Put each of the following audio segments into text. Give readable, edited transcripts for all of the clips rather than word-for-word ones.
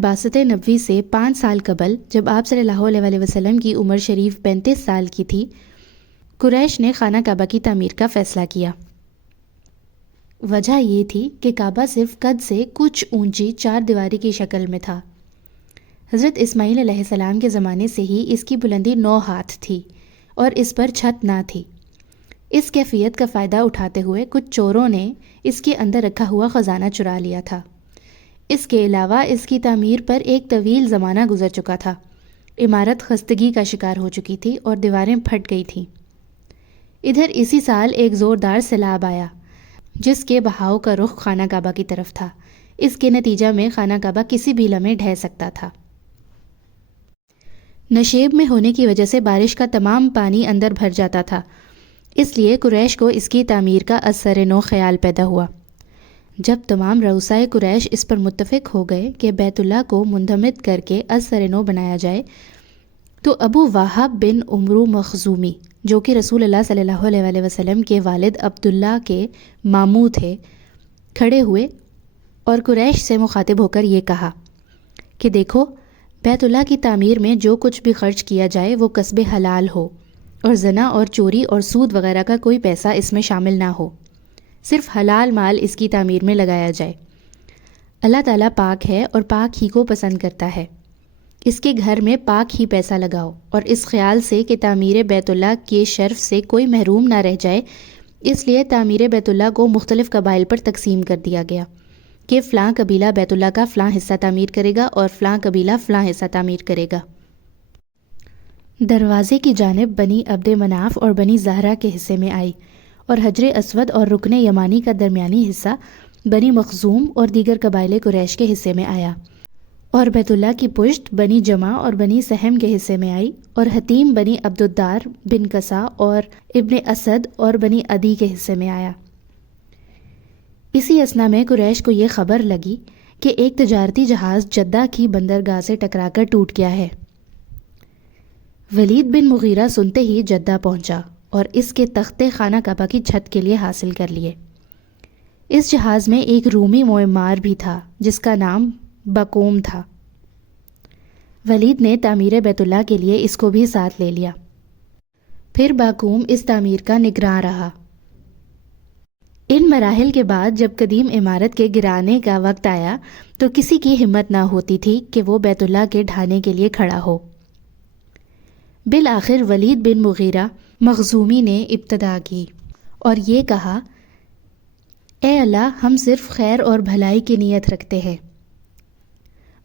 باسط نبوی سے 5 سال قبل جب آپ صلی اللہ علیہ وسلم کی عمر شریف 35 سال کی تھی، قریش نے خانہ کعبہ کی تعمیر کا فیصلہ کیا۔ وجہ یہ تھی کہ کعبہ صرف قد سے کچھ اونچی 4 دیواری کی شکل میں تھا۔ حضرت اسماعیل علیہ السلام کے زمانے سے ہی اس کی بلندی 9 ہاتھ تھی اور اس پر چھت نہ تھی۔ اس کیفیت کا فائدہ اٹھاتے ہوئے کچھ چوروں نے اس کے اندر رکھا ہوا خزانہ چرا لیا تھا۔ اس کے علاوہ اس کی تعمیر پر ایک طویل زمانہ گزر چکا تھا۔ عمارت خستگی کا شکار ہو چکی تھی اور دیواریں پھٹ گئی تھیں۔ ادھر اسی سال ایک زوردار سیلاب آیا جس کے بہاؤ کا رخ خانہ کعبہ کی طرف تھا۔ اس کے نتیجہ میں خانہ کعبہ کسی بھی لمحے ڈھہ سکتا تھا۔ نشیب میں ہونے کی وجہ سے بارش کا تمام پانی اندر بھر جاتا تھا، اس لیے قریش کو اس کی تعمیر کا از سر نو خیال پیدا ہوا۔ جب تمام رؤسائے قریش اس پر متفق ہو گئے کہ بیت اللہ کو منہدم کر کے از سر نو بنایا جائے، تو ابو وہب بن عمرو مخزومی، جو کہ رسول اللہ صلی اللہ علیہ وسلم کے والد عبداللہ کے ماموں تھے، کھڑے ہوئے اور قریش سے مخاطب ہو کر یہ کہا کہ دیکھو، بیت اللہ کی تعمیر میں جو کچھ بھی خرچ کیا جائے وہ کسب حلال ہو، اور زنا اور چوری اور سود وغیرہ کا کوئی پیسہ اس میں شامل نہ ہو، صرف حلال مال اس کی تعمیر میں لگایا جائے۔ اللہ تعالیٰ پاک ہے اور پاک ہی کو پسند کرتا ہے۔ اس کے گھر میں پاک ہی پیسہ لگاؤ، اور اس خیال سے کہ تعمیر بیت اللہ کے شرف سے کوئی محروم نہ رہ جائے، اس لیے تعمیر بیت اللہ کو مختلف قبائل پر تقسیم کر دیا گیا کہ فلاں قبیلہ بیت اللہ کا فلاں حصہ تعمیر کرے گا اور فلاں قبیلہ فلاں حصہ تعمیر کرے گا۔ دروازے کی جانب بنی عبد مناف اور بنی زہرہ کے حصے میں آئی، اور حجر اسود اور رکن یمانی کا درمیانی حصہ بنی مخزوم اور دیگر قبائل قریش کے حصے میں آیا، اور بیت اللہ کی پشت بنی جمع اور بنی سہم کے حصے میں آئی، اور حتیم بنی عبدالدار بن کسا اور ابن اسد اور بنی عدی کے حصے میں آیا۔ اسی اثنا میں قریش کو یہ خبر لگی کہ ایک تجارتی جہاز جدہ کی بندرگاہ سے ٹکرا کر ٹوٹ گیا ہے۔ ولید بن مغیرہ سنتے ہی جدہ پہنچا اور اس کے تختے خانہ کعبہ کی چھت کے لیے حاصل کر لیے۔ اس جہاز میں ایک رومی معمار بھی تھا جس کا نام باقوم تھا۔ ولید نے تعمیر بیت اللہ کے لیے اس کو بھی ساتھ لے لیا۔ پھر باقوم اس تعمیر کا نگراں رہا۔ ان مراحل کے بعد جب قدیم عمارت کے گرانے کا وقت آیا تو کسی کی ہمت نہ ہوتی تھی کہ وہ بیت اللہ کے ڈھانے کے لیے کھڑا ہو۔ بالآخر ولید بن مغیرہ مخزومی نے ابتدا کی اور یہ کہا، اے اللہ، ہم صرف خیر اور بھلائی کی نیت رکھتے ہیں،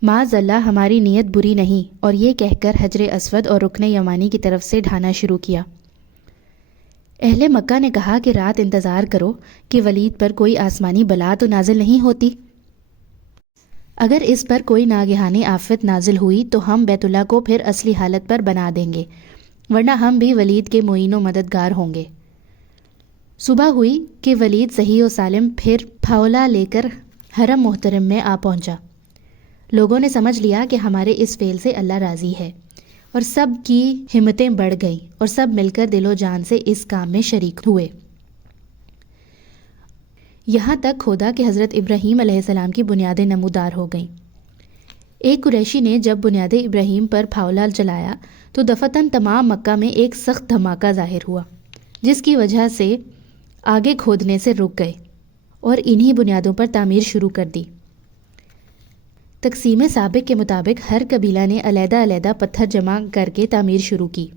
معاذ اللہ ہماری نیت بری نہیں، اور یہ کہہ کر حجر اسود اور رکن یمانی کی طرف سے ڈھانا شروع کیا۔ اہل مکہ نے کہا کہ رات انتظار کرو کہ ولید پر کوئی آسمانی بلا تو نازل نہیں ہوتی۔ اگر اس پر کوئی ناگہانی آفت نازل ہوئی تو ہم بیت اللہ کو پھر اصلی حالت پر بنا دیں گے، ورنہ ہم بھی ولید کے معین و مددگار ہوں گے۔ صبح ہوئی کہ ولید صحیح و سالم پھر پھاولا لے کر حرم محترم میں آ پہنچا۔ لوگوں نے سمجھ لیا کہ ہمارے اس فعل سے اللہ راضی ہے، اور سب کی ہمتیں بڑھ گئیں اور سب مل کر دل و جان سے اس کام میں شریک ہوئے۔ یہاں تک کھودا کہ حضرت ابراہیم علیہ السلام کی بنیادیں نمودار ہو گئیں۔ ایک قریشی نے جب بنیاد ابراہیم پر پھاولا جلایا تو دفعتاً تمام مکہ میں ایک سخت دھماکہ ظاہر ہوا، جس کی وجہ سے آگے کھودنے سے رک گئے اور انہی بنیادوں پر تعمیر شروع کر دی۔ تقسیم سابق کے مطابق ہر قبیلہ نے علیحدہ علیحدہ پتھر جمع کر کے تعمیر شروع کی۔